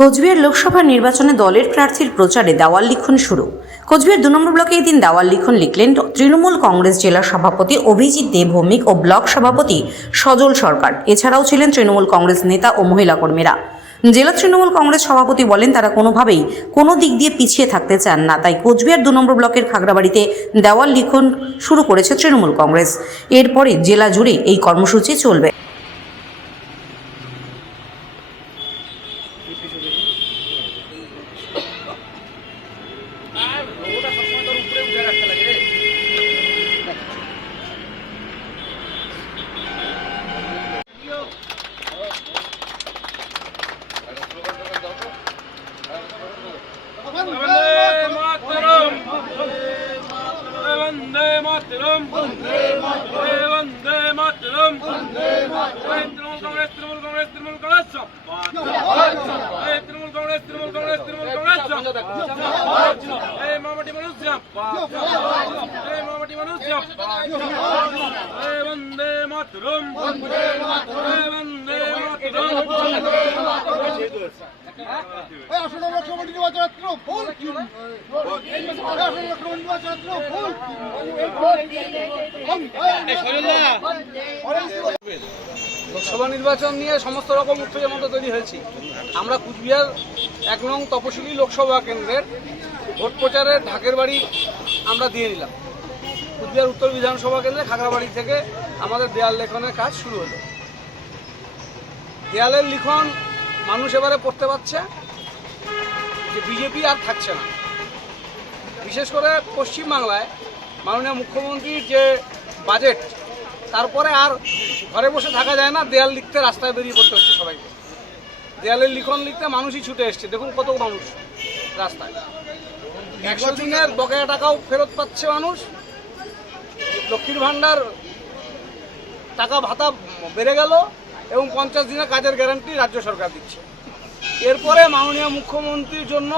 কোচবিহার লোকসভা নির্বাচনে দলের প্রার্থীর প্রচারে দেওয়াল লিখন শুরু। কোচবিহার দু নম্বর ব্লকে এদিন দেওয়াল লিখন লিখলেন, তৃণমূল কংগ্রেস জেলা সভাপতি অভিজিৎ দে ভৌমিক ও ব্লক সভাপতি সজল সরকার। এছাড়াও ছিলেন তৃণমূল কংগ্রেস নেতা ও মহিলা কর্মীরা। জেলা তৃণমূল কংগ্রেস সভাপতি বলেন, তারা কোনোভাবেই কোনো দিক দিয়ে পিছিয়ে থাকতে চান না। তাই কোচবিহার দু নম্বর ব্লকের খাগড়াবাড়িতে দেওয়াল লিখন শুরু করেছে তৃণমূল কংগ্রেস। এরপরে জেলা জুড়ে এই কর্মসূচি চলবে। वन्दे मातरम् वन्दे मातरम् तृणमूल कांग्रेस तृणमूल कांग्रेस तृणमूल कांग्रेस ए तृणमूल कांग्रेस तृणमूल कांग्रेस तृणमूल कांग्रेस ए मामटी मनुष्य লোকসভা নির্বাচন নিয়ে সমস্ত রকম উত্তেজনার মধ্যে তৈরি হয়েছি। আমরা কুচবিহার এক নং তপশিলি লোকসভা কেন্দ্রের ভোট প্রচারে ঢাকের বাড়ি আমরা দিয়ে নিলাম। কুচবিহার উত্তর বিধানসভা কেন্দ্রে খাগড়াবাড়ি থেকে আমাদের দেয়াল লেখনের কাজ শুরু হলো। দেয়ালের লিখন মানুষ এবারে পড়তে পারছে, যে বিজেপি আর থাকছে না। বিশেষ করে পশ্চিমবাংলায় মাননীয় মুখ্যমন্ত্রীর যে বাজেট, তারপরে আর ঘরে বসে থাকা যায় না, দেয়াল লিখতে রাস্তায় বেরিয়ে পড়তে হচ্ছে সবাইকে। দেয়ালের লিখন লিখতে মানুষই ছুটে এসছে। দেখুন কত মানুষ রাস্তায়। একশো দিনের বকেয়া টাকাও ফেরত পাচ্ছে মানুষ। লক্ষ্মীর ভাণ্ডার টাকা ভাতা বেড়ে গেল এবং পঞ্চাশ দিনের কাজের গ্যারান্টি রাজ্য সরকার দিচ্ছে। এরপরে মাননীয় মুখ্যমন্ত্রীর জন্য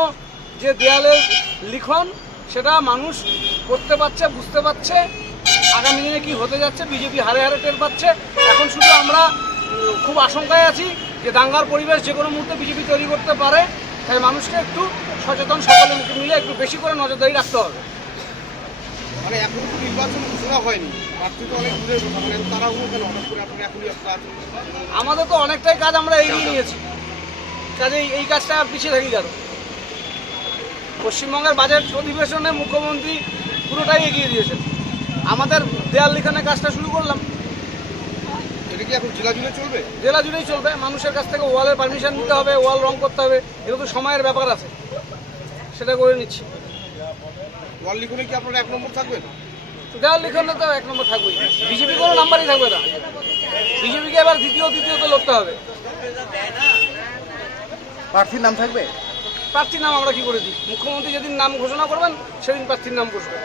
যে দেয়ালের লিখন, সেটা মানুষ করতে পারছে, বুঝতে পারছে। আগামী দিনে কি হতে যাচ্ছে, বিজেপি হারে হারে টের পাচ্ছে। এখন শুধু আমরা খুব আশঙ্কায় আছি যে দাঙ্গার পরিবেশ যে কোনো মুহূর্তে বিজেপি তৈরি করতে পারে। তাই মানুষকে একটু সচেতন সকলে মিলে একটু বেশি করে নজরদারি রাখতে হবে। মানে এখন তো নির্বাচন ঘোষণা হয়নি। প্রার্থী তো অনেক দূরের কথা মানে কেন হঠাৎ করে এখনই আমাদের তো অনেকটাই কাজ আমরা এগিয়ে নিয়েছি। কাজে এই কাজটা পিছিয়ে থাকি কেন? পশ্চিমবঙ্গের বাজেট অধিবেশনে মুখ্যমন্ত্রী পুরোটাই এগিয়ে দিয়েছেন। আমাদের দেয়াল লিখানের কাজটা শুরু করলাম। এটা কি এখন জেলা জুড়ে চলবে? জেলা জুড়েই চলবে। মানুষের কাছ থেকে ওয়ালের পারমিশন নিতে হবে ওয়াল রং করতে হবে এগুলো তো সময়ের ব্যাপার আছে। সেটা করে নিচ্ছি। ওয়াল লিখনে কি আপনারা এক নম্বর থাকবেন? দেওয়াল লিখনে তো এক নম্বর থাকবেই। বিজেপি কোনো নাম্বারই থাকবে না। বিজেপিকে এবার দ্বিতীয় তৃতীয়তে লড়তে হবে। প্রার্থীর নাম থাকবে? প্রার্থীর নাম আমরা কি করে দিই? মুখ্যমন্ত্রী যেদিন নাম ঘোষণা করবেন সেদিন প্রার্থীর নাম ঘোষণা